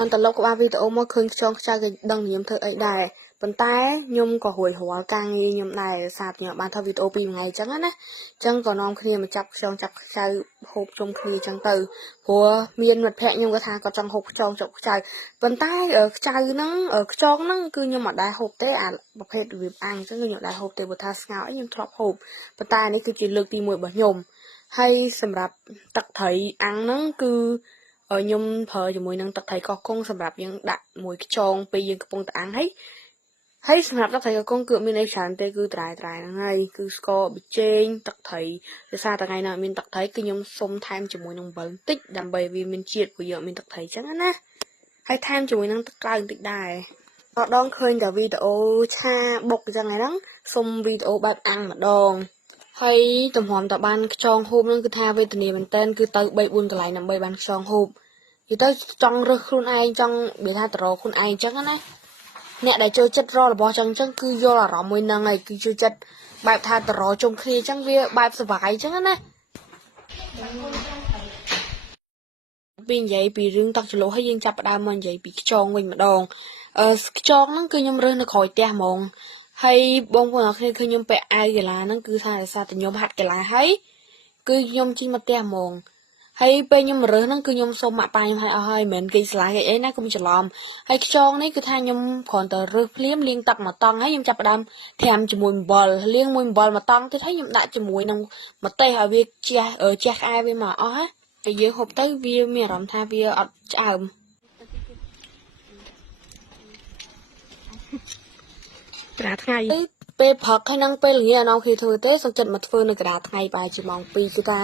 អន្តឡុកក្បាលវីដេអូមកឃើញខ្យងខ្ចៅក៏ដឹងញោមធ្វើអីដែរប៉ុន្តែខ្ញុំក៏រួយរាល់ការងារខ្ញុំដែរសារខ្ញុំបានធ្វើវីដេអូ2ថ្ងៃអញ្ចឹងណាអញ្ចឹងក៏នាំគ្នាមកចាប់ខ្យងចាប់ខ្ចៅហូបជុំគ្នាអញ្ចឹងទៅព្រោះមានមិត្តភក្តិខ្ញុំក៏ថាគាត់ចង់ហូបខ្យងចាប់ខ្ចៅប៉ុន្តែខ្ចៅហ្នឹងខ្យងហ្នឹងគឺខ្ញុំអត់ដែរហូបទេអាប្រភេទរបៀបអាំងអញ្ចឹងខ្ញុំអត់ដែរហូបទេព្រោះថាស្ងោរអីខ្ញុំធ្លាប់ហូបប៉ុន្តែនេះគឺជាលើកទី1របស់ខ្ញុំហើយសម្រាប់ទឹកត្រីអាំងហ្នឹងគឺខ្ញុំប្រើជាមួយនឹងទឹកត្រីកោះកុងសម្រាប់យើងដាក់មួយខ្យងពេលយើងកំពុងតែអាំងហើយសម្រាប់ទឹកត្រីកោះកុងគឺមានអីច្រើនទេគឺត្រែហ្នឹងហើយគឺស្ករប៊ីចេងទឹកត្រីដោយសារតែថ្ងៃណាមានទឹកត្រីគឺខ្ញុំសុំថែមជាមួយនឹងអំបិលបន្តិចដើម្បីវាមានជាតិព្រោះយើងមានទឹកត្រីអញ្ចឹងណាហើយថែមជាមួយនឹងទឹកក្តៅបន្តិចដែរដល់ដងឃើញតែវីដេអូឆាបុកអញ្ចឹងហ្នឹងសុំវីដេអូបែបអាំងម្ដងហើយទំហំតបានខ្យងហូបហ្នឹងគឺថាវេទនាមែនតើគឺទៅ3-4កន្លែងដើម្បីបានខ្យងហូបនិយាយទៅចង់រើសខ្លួនឯងចង់និយាយថាតរខ្លួនឯងអញ្ចឹងណាអ្នកដែលចូលចិត្តរករបស់អញ្ចឹងគឺយល់អារម្មណ៍មួយហ្នឹងហើយគឺចូលចិត្តបែបថាតរជុំគ្នាអញ្ចឹងវាបែបសុវ័យអញ្ចឹងណាពីនិយាយពីរឿងទឹកចលុះហើយយើងចាប់ផ្ដើមមកនិយាយពីខ្យងវិញម្ដងខ្យងហ្នឹងគឺខ្ញុំរើសនៅក្រោយផ្ទះហ្មងហើយបងប្អូនអរគ្នាឃើញខ្ញុំពាក់អាវកីឡាហ្នឹងគឺថាដោយសារតែខ្ញុំហាត់កីឡាហើយគឺខ្ញុំជិះមកផ្ទះហ្មងហើយពេលខ្ញុំរើសហ្នឹងគឺខ្ញុំសុំម៉ាក់ប៉ាខ្ញុំឲ្យអស់ហើយមិនមែនគេឆ្លាយអីណាកុំច្រឡំហើយខ្យងនេះគឺថាខ្ញុំគ្រាន់តែរើសភ្លាមលាងទឹកមួយតង់ហើយខ្ញុំចាប់ផ្ដើមត្រាំជាមួយអំបិលលាងមួយអំបិលមួយតង់ទៀតហើយខ្ញុំដាក់ជាមួយនឹងម្ទេសឲ្យវាជះក្អែវាមកអស់ណាតែយើងហូបទៅវាមានអារម្មណ៍ថាវាអត់ឆ្អើមក្រាថ្ងៃពេលព្រឹកហើយនឹងពេលល្ងាចអត់គេធ្វើទេសុខចិត្តមកធ្វើនៅក្រាថ្ងៃបែរជាម៉ោង2គឺថា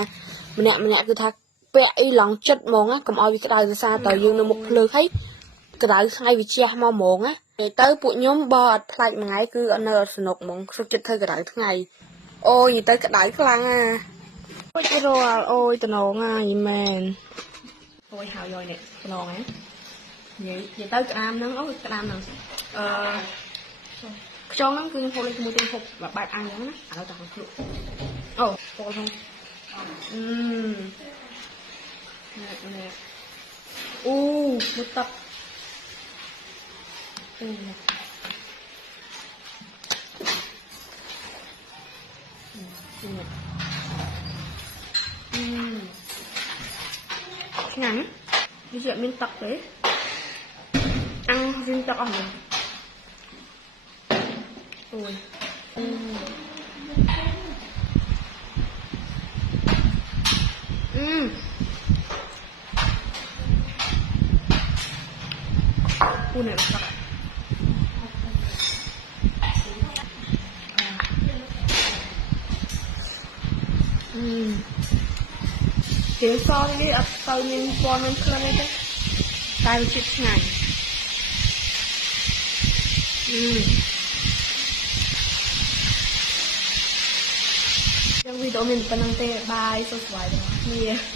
ម្នាក់គឺថាពាក់អីឡងចិត្តហ្មងណាកុំឲ្យវាក្តៅវាសារតើយើងនៅមុខភ្លើងហើយក្តៅថ្ងៃវាជះមកហ្មងណាទៅពួកខ្ញុំបើអត់ផ្លាច់មួយថ្ងៃគឺអត់នៅអត់សនុកហ្មងសុខចិត្តធ្វើក្តៅថ្ងៃអូយទៅក្តៅខ្លាំងណាអូយរល់អូយតំណងហើយមែនអូយហើយនេះតំណងហ៎និយាយទៅក្តាមហ្នឹងអូក្តាមហ្នឹងខ្យងហ្នឹងគឺខ្ញុំហូបលេខជាមួយទាំងហូបបែបអាំងហ្នឹងណាឥឡូវតាខាងខ្លួនអូពលហ្នឹងនេះអូមកតាប់ឆ្ងាញ់វាជាមានទឹកទេអាំងមានទឹកអស់ហ្នឹងអូយពូនេះទឹកគេសនេះអត់ទៅមានពណ៌មានក្លិនអីទេតែវាជាតិឆ្ងាញ់វីដេអូមានប៉ុណ្្នឹងទេបាយសុខសប្បាយទាំងអស់គ្នា